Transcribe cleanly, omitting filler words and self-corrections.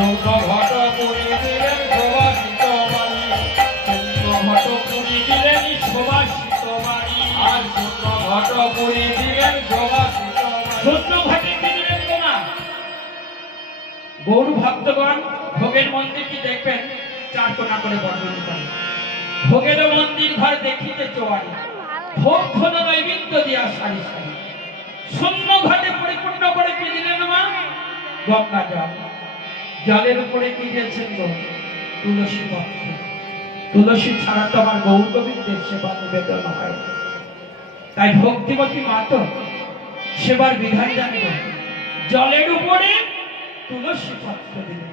শূন্য ঘট পুরি দিলেন শোভাষিত বাড়ি, শূন্য ঘট পুরি দিলেন শোভাষিত বাড়ি, আর শূন্য ঘট পুরি দিলেন শোভাষিত বাড়ি। শূন্য ঘটে কি দিলেন না? গৌর ভক্তগণ ভোগের মন্দিরটি দেখবেন চার কোণা করে বর্ণন করে। ভোগের মন্দির ঘর দেখিতে চোয়ারি, ভোগ খোদ নৈবেদ্য দিয়া সারি সারি। শূন্য ঘটে পরিপূর্ণ করে কি দিলেন মা? গঙ্গা জল। জলের উপরে কি দিয়েছেন গো? তুলসী পত্র। তুলসী ছাড়া তো আমার গৌর গোবিন্দের সেবা নিবেদন হয়। তাই ভক্তিমতী মা তো সেবার বিধান জানিল, জলের উপরে তুলসী পত্র দিলেন।